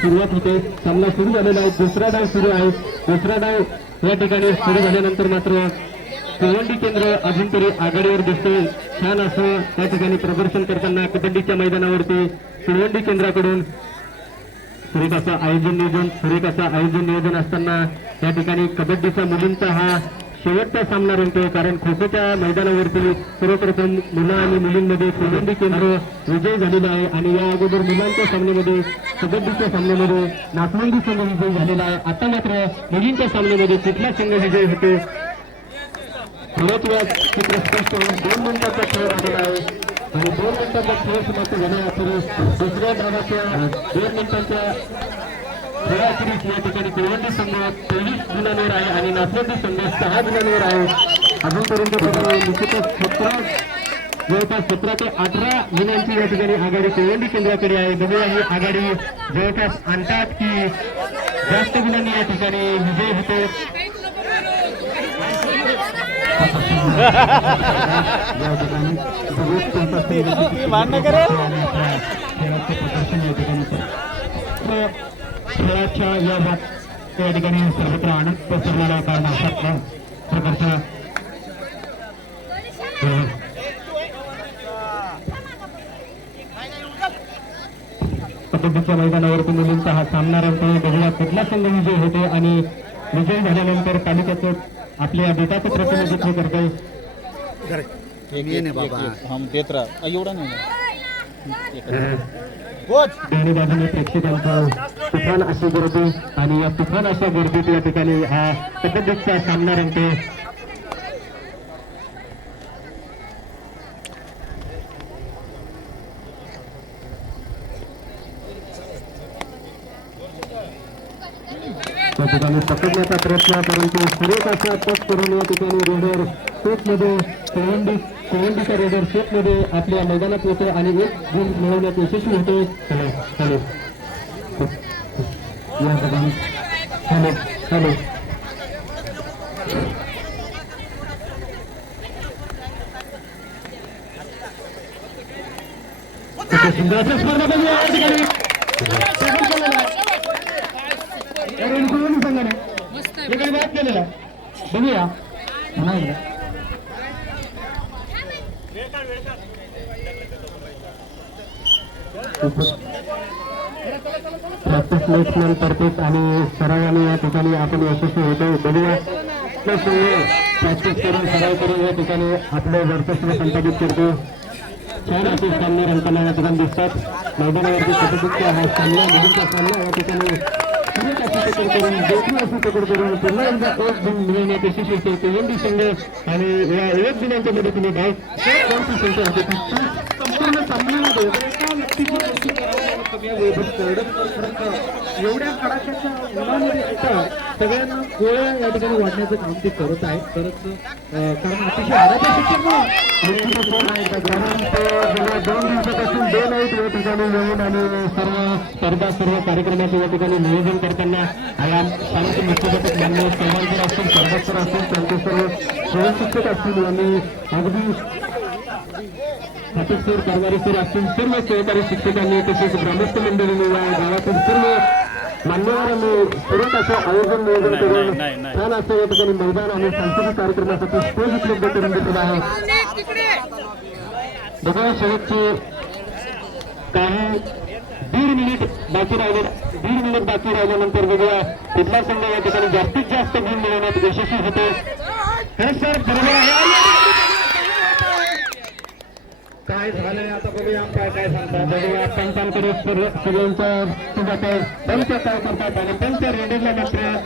सुरुवात होते. सामना सुरू झालेला आहे दुसरा डाव सुरू आहे. दुसरा डाव या ठिकाणी सुरू झाल्यानंतर मात्र भिवंडी केंद्र अजून तरी आघाडीवर दिसते छान असं त्या ठिकाणी प्रदर्शन करताना कबड्डीच्या मैदानावरती भिवंडी केंद्राकडून सुरेखाचं आयोजन नियोजन सुरेखाचं आयोजन नियोजन असताना या ठिकाणी कबड्डीचा मुलींचा हा शेवटचा सामना रंगतोय कारण खो खोच्या मैदानावरती सर्वप्रथम मुलं आणि मुलींमध्ये कबड्डी केंद्र विजय झालेला आहे. आणि या अगोदर मुलांच्या सामन्यामध्ये कबड्डीच्या सामन्यामध्ये नागमंडी संघ विजय झालेला आहे. आता मात्र मुलींच्या सामन्यामध्ये कुठला संघ विजय होतो चित्र स्पष्ट होऊन दोन मिनिटाचा खेळ झालेला आहे. आणि दोन मिनिटाचा खेळ समाप्त झाला तर दुसऱ्या धावाच्या दोन मिनिटांच्या खेळाखेरीस या ठिकाणी भिवंडी संघ तेवीस गुणांवर आहे आणि नागपूरची संघ सहा गुणांवर आहे. अजूनपर्यंत निश्चितच सतरा जवळपास सतरा ते अठरा गुणांची या ठिकाणी आघाडी भिवंडी केंद्राकडे आहे. बघूया ही आघाडी जवळपास आणतात की जास्त गुणांनी या ठिकाणी विजय होतो या ठिकाणी खेळाच्या या भाग या ठिकाणी सर्वत्र आनंद पसरलेला आहे कारण अशा प्रकारच्या अं, कबड्डीच्या मैदानावरती मुलींचा हा सामना रंगतोय. बघूया कुठला संघ विजय होते आणि विजय झाल्यानंतर तालुक्याचं आपल्या बेटाचं प्रतिनिधित्व देत राहा एवढा नाही. दोन्ही बाजूने प्रेक्षकांचं तुफान अशी गर्दी आणि या तुफान अशा गर्दीत या ठिकाणी हा कबड्डीचा सामना रंगते त्या ठिकाणी पकडण्याचा प्रयत्न परंतु सुरेख असा टच करून या ठिकाणी रेडर सेटमध्ये कोवंडी कोवंडीचा रेडर सेटमध्ये आपल्या मैदानात येतो आणि एक गुण मिळवण्यात यशस्वी होतो हॅलो हॅलो. Hello hello. बघूया संघाने इकडे केलेला. एकदा प्रॅक्टिस मॅच नंतरच आणि सरावाने या ठिकाणी आपण यशस्वी होतो. बघूया. प्रॅक्टिस करून सराव करून या ठिकाणी आपलं वर्चस्व संपादित करतो. छान असे सामने रंगताना या ठिकाणी दिसतात. मैदानावरती कबड्डीचा हा सामना मुलीचा सामना या ठिकाणी सुरेख अशी पकड करून देखील अशी पकड करून पुन्हा एकदा एक गुण मिळवण्यात यशस्वी होते संघ आणि या एक दिनांच्या मदतीने भाई संख्या होते ती एवढ्या कडाक्याच्या उन्हामध्ये सुद्धा सगळ्यांना गोळ्या या ठिकाणी वाढण्याचं काम ते करत आहेत. करत कारण अतिशय आराध्य गेल्या दोन दिवसापासून दोन आहेत या ठिकाणी येऊन आणि सर्व स्पर्धा सर्व कार्यक्रमाचे या ठिकाणी नियोजन करताना आया शाळेचे मुख्याध्यापक मान्य सर्वांचे असतील सर्वस्तर असतील त्यांचे सर्व सहशिक्षक असतील आणि अगदी सर कारभारी सर असतील सर्व सहकारी शिक्षकांनी तसेच ग्रामस्थ मंडळींनी या गावातील सर्व मान्यवरांनी सुरत असं आयोजन नियोजन करून. छान असं या ठिकाणी मैदान आणि सांस्कृतिक कार्यक्रमासाठी स्टेज उपलब्ध करून देत आहे बघा शेवटचे काही दीड मिनिट बाकी राहिले दीड मिनिट बाकी राहिल्यानंतर बघूया कुठला संघ या ठिकाणी जास्तीत जास्त काय काय सांगतात? बघूया पंचांकडे काय पंच काय करतात आणि पंच रेडरला मात्र?